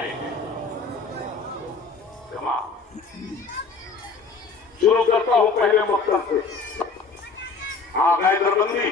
آئے شروع کرتا ہوں پہلے مقصد سے. آقائے دربندی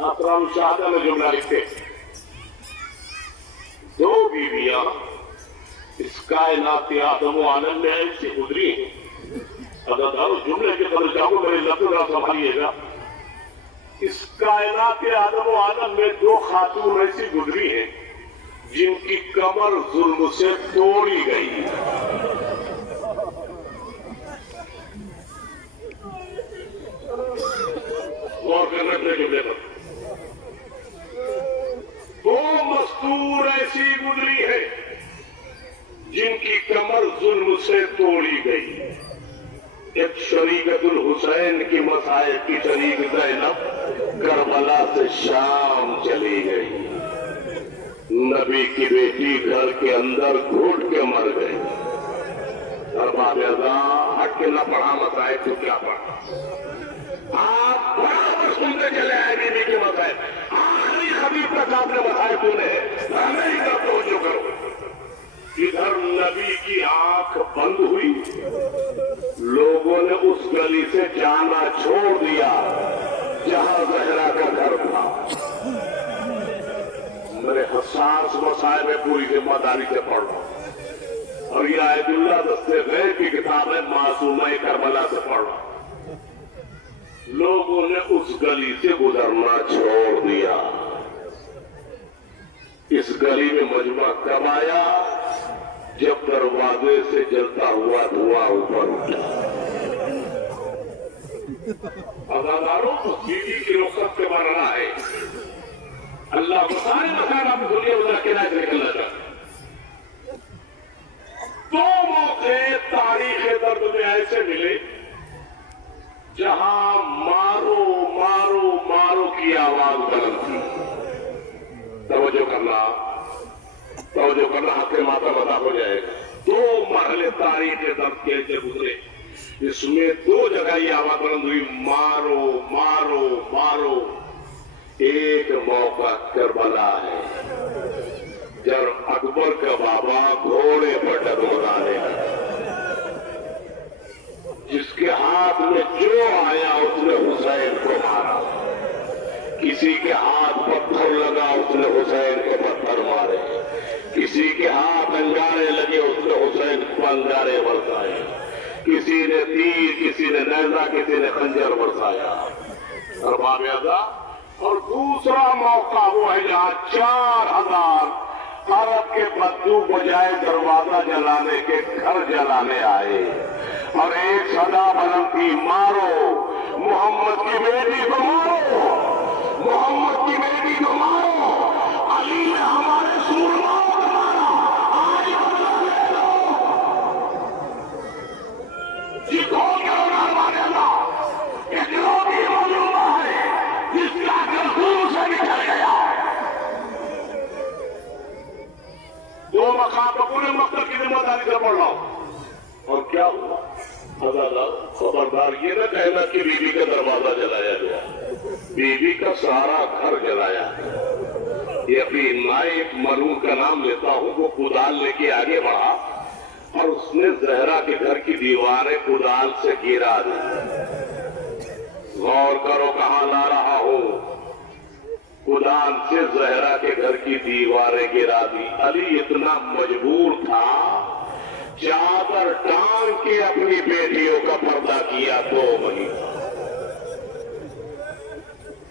اکرم شاہدہ نے جملہ لکھتے, دو بیویاں اس کائنات آدم و عالم میں ایسی گزری ہیں. اگر دارو جملے کے طرف جاؤں میرے لفظ نہ سنبھالیے گا. اس کائنات آدم و عالم میں دو خاتون ایسی گزری ہیں جن کی کمر ظلم سے توڑی گئی. غور کرنا اپنے جملے پر. دو مستور ایسی گزری ہے جن کی کمر ظلم سے توڑی گئی. ایک شریکت الحسین کی مصائب کی شریک زینب کربلا سے شام چلی گئی. نبی کی بیٹی گھر کے اندر گھٹ کے مر گئی. ارباب ازاں ہٹ کے نہ پڑھا مصائب تو کیا پڑھا. آپ برابر سنتے چلے آئے بی بی کے مصائب. آخری حبیب تک آپ نے مصائب سنے, ہمیں ہی کا توجہ کرو. ادھر نبی کی آنکھ بند ہوئی, لوگوں نے اس گلی سے جانا چھوڑ دیا جہاں زہرا کا گھر تھا. میرے حساس مسائل میں پوری ذمہ داری سے پڑھ رہا ہوں, اور یہ آیت اللہ دستے غیب کی کتاب ہے معصومہ کربلا سے پڑھ رہا ہوں. لوگوں نے اس گلی سے گزرنا چھوڑ دیا. اس گلی میں مجمع کب آیا؟ جب دروازے سے جلتا ہوا دھواں اوپر اٹھا. ازاداروں کو بیوی کی رخصت سے بڑھ رہا ہے. اللہ کو سارے مسائل آپ دنیا اللہ کے نائب نکلنا چاہتے. دو موقع تاریخ درد میں ایسے ملے جہاں مارو مارو مارو کی آواز بلند تھی. توجہ کرنا حق ماتا متا ہو جائے. دو مرحلے تاریخ درد کے سے گزرے, اس میں دو جگہ یہ آواز بلند ہوئی, مارو مارو مارو. ایک موقع کربلا ہے جب اکبر کا بابا گھوڑے پر ڈگمگانے لگا. جس کے ہاتھ میں جو آیا اس نے حسین کو مارا. کسی کے ہاتھ پتھر لگا اس نے حسین کو پتھر مارے. کسی کے ہاتھ انگارے لگے اس نے حسین کو انگارے برسائے. کسی نے تیر, کسی نے نیزہ, کسی نے خنجر برسایا. ارباب ازاں. اور دوسرا موقع وہ ہے جہاں 4000 عرب کے بدو بجائے دروازہ جلانے کے گھر جلانے آئے, اور ایک صدا بلند تھی, مارو محمد کی بیٹی کو مارو, محمد کی بیٹی کو مارو. علی نے ہمارے سورماؤں کو مارا, آج بدلہ لے لو. جتوں کے ماروانے اللہ ایک روٹی مظلومہ ہے جس کا گھر خون سے نکل گیا. دو مقام پر پورے مقصد کی ذمہ داری سے پڑھ رہا ہوں. اور کیا ہوا؟ خبردار یہ نہ کہنا کہ بیوی کا دروازہ جلایا گیا. بیوی کا سارا گھر جلایا. یہ اپنی نائب مرحوم کا نام لیتا ہوں, وہ کدال لے کے آگے بڑھا اور اس نے زہرا کے گھر کی دیواریں کدال سے گرا دی. غور کرو کہاں لا رہا ہوں. کدال سے زہرا کے گھر کی دیواریں گرا دی. علی اتنا مجبور تھا, چادر ٹانگ کے اپنی بیٹیوں کا پردہ کیا 2 مہینے.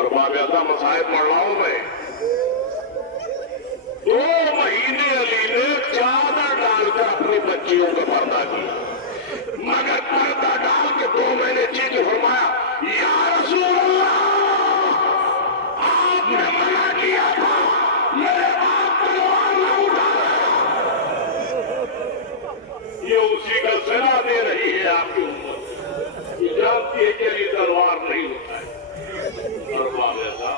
ارباب ازاں مصائب پڑھ رہا ہوں میں. 2 مہینے علی نے چادر ڈال کر اپنی بچیوں کا پردہ کیا, مگر پردہ ڈال کے 2 مہینے چیز فرمایا, یا رسول اللہ آپ نے منع کیا تھا, میرے باپ تلوار نہ اٹھانا. یہ اسی کا صلاح دے رہی ہے آپ کی امت. یہ جانتی ہے کہ علی تلوار نہیں ہوتا ہے. ارباب ازاں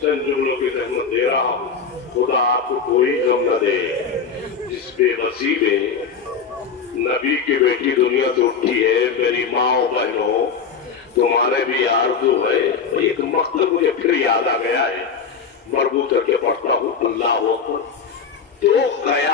چند جملوں کی زحمت دے رہا ہوں, خدا آپ کو کوئی غم نہ دے. جس بے بسی میں نبی کی بیٹی دنیا سے اٹھی ہے, میری ماں و بہنوں تمہارے بھی آرزو ہے. ایک مقصد مجھے پھر یاد آ گیا ہے, مربوط کر کے پڑھتا ہوں. اللہ اکبر. تو قیامت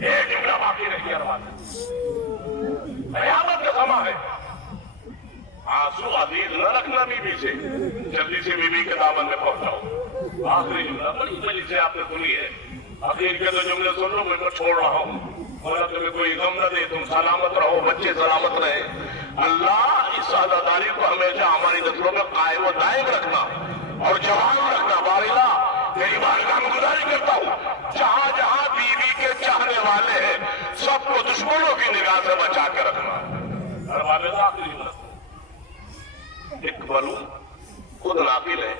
ایک جملہ باقی رہ گیا نماز قیامت کا سما ہے. آنسو عزیز نہ رکھنا بیوی سے, جلدی سے بیوی کے دامن میں پہنچاؤ. آخری جملہ بڑی مجلس سے آپ نے سنی ہے, آخر کے دو جملے سن لو, میں چھوڑ رہا ہوں. مولا تمہیں کوئی غم نہ دے, تم سلامت رہو, بچے سلامت رہے. اللہ اس عزاداری کو ہمیشہ ہماری نسلوں میں قائم و دائم رکھنا اور جوان رکھنا. بارلا تیری بارگاہ میں گزارش کرتا ہوں, جہاں جہاں بیوی کے چاہنے والے ہیں سب کو دشمنوں کی نگاہ سے بچا کے رکھنا. ہر والدہ آخری جملہ اقبلو خود ناقل ہے,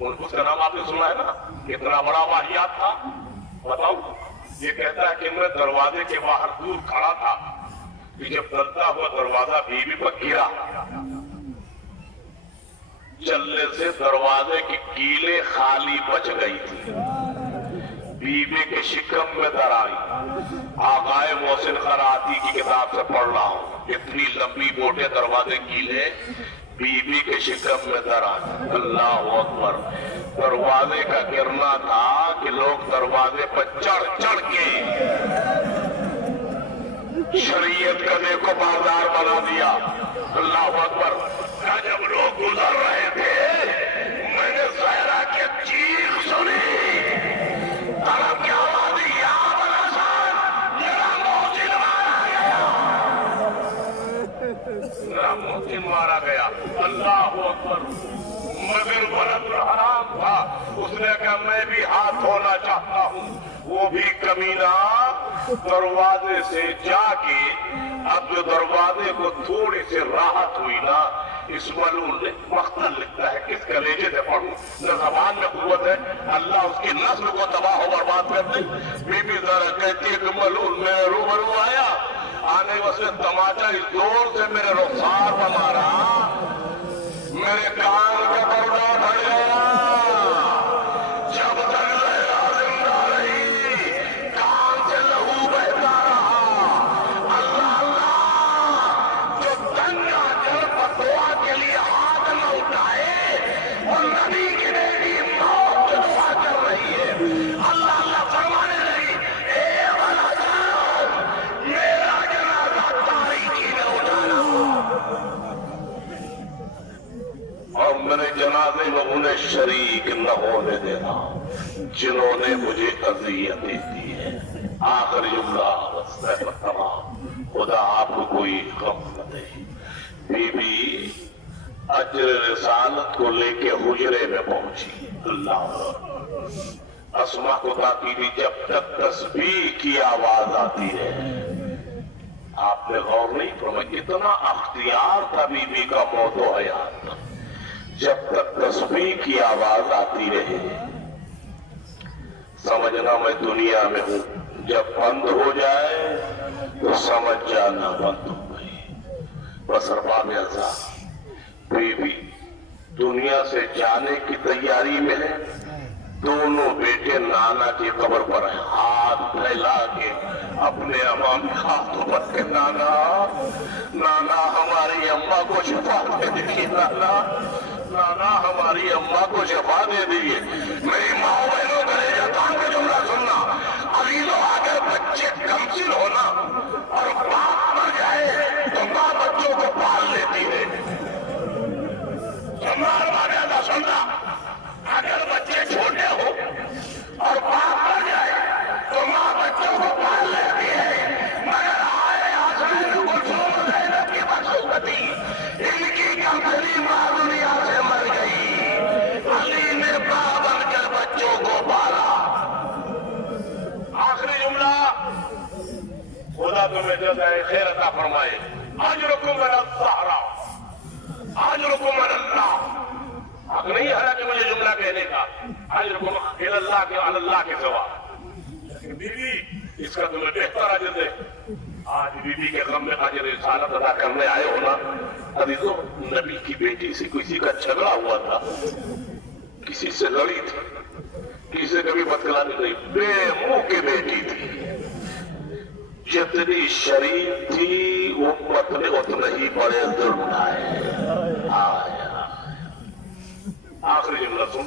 اس کا نام آپ نے سنا ہے نا, کتنا بڑا واحیات تھا بتاؤ. یہ کہتا ہے کہ میں دروازے کے باہر دور کھڑا تھا کہ جب چلتا ہوا دروازہ بیوی پر گرا, چلنے سے دروازے کی کیلیں خالی بچ گئی تھی. بیوی کے شکم میں در آئی. آقائے محسن خراتی کی کتاب سے پڑھ رہا ہوں, اتنی لمبی موٹے دروازے کیلیں بیوی کے شکم میں در آئی. اللہ اکبر. دروازے کا گرنا تھا کہ لوگ دروازے پر چڑھ چڑھ کے شریعت کا دیکھو بازار بنا دیا. اللہ اکبر. جب لوگ گزر رہے تھے میں نے زہرا کی چیخ سنی, طلب کی آواز, یا ابوالحسن میرا محسن مارا گیا, میرا محسن مارا گیا. اللہ اکبر. مگر ولد حرام تھا, اس نے کہا میں بھی ہاتھ دھونا چاہتا ہوں. وہ بھی کمینہ دروازے سے جا کے, اب جو دروازے کو تھوڑی سی راحت ہوئی نا, اس ملعون نے مقتل لکھتا ہے, کس کلیجے سے پڑھوں, نہ زبان میں قوت ہے, اللہ اس کی نسل کو تباہ و برباد کر دے. بی بی ذرا کہتی ہے کہ ملعون میرے روبرو آیا, آنے واسطے تماچا اس زور سے میرے رخسار پر مارا, میرے کان کا پردہ بھر گیا. جب تک زہرا زندہ رہی کان سے لہو بہتا رہا. اللہ اللہ, جو دنگا جل پر دعا کے لیے ہاتھ نہ اٹھائے اور نبی کی بیٹی موت کی دعا کر رہی ہے. اللہ اللہ فرمانے لگی, اے ولد میرا جنازہ تاریکی میں اٹھانا, اور میرے جنازے میں انہیں شریک نہ ہونے دینا جنہوں نے مجھے اذیتیں دی ہے. آخری جملہ بس تمام. خدا آپ کو کوئی غم نہ دے. بی بی اجر رسالت کو لے کے حجرے میں پہنچی. اللہ اسما کو تاکیدی, جب تک تسبیح کی آواز آتی ہے. آپ نے غور نہیں فرمایا اتنا اختیار تھا بی بی کا موت و حیات. جب تک تسبیح کی آواز آتی رہے سمجھنا میں دنیا میں ہوں, جب بند ہو جائے تو سمجھ جانا بند ہو گئی. بس ارباب اعزاز بی بی دنیا سے جانے کی تیاری میں ہے. دونوں بیٹے نانا کی قبر پر ہیں, ہاتھ پھیلا کے اپنے اماں میں ہاتھ اوپر کے, نانا نانا ہماری اماں کو شفا دے دیجیے, نانا نانا ہماری اماں کو شفا دے دیجیے. میری ماں بہنوں کرے جاتا کا جملہ سننا, عزیزوں اگر بچے کمسن ہونا اور باپ مر جائے تو ماں بچوں کو پال لیتی ہے. سننا, اگر بچے چھوٹے ہو اور باپ مر جائے تو ماں بچوں کو پال لیتی ہے. مگر آئے حسین کلثوم زینب کی بدقسمتی, ان کی کمزوری ماں دنیا سے مر گئی. علی نے باپ بن کر بچوں کو پالا. آخری جملہ, خدا تمہیں جزائے خیر عطا فرمائے. اجرکم من الزہرا, اجرکم من اللہ. حق نہیں ہے کہ مجھے جملہ کہنے کا, اجرکم اللہ کے اللہ کے سوا. لیکن بی بی اس کا تمہیں بہتر اجر دے. آج بی بی کے غم میں اجر رسالت ادا کرنے آئے ہو نا. عزیزوں, نبی کی بیٹی سے کسی کا جھگڑا ہوا تھا, کسی سے لڑی تھی, کسی سے کبھی بدکلامی نہیں, بے منہ کی بیٹی تھی. جتنی شریف تھی امت نے اتنے ہی بڑے ظلم اٹھائے. آخری جملہ سن,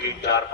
3, 4,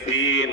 3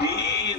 3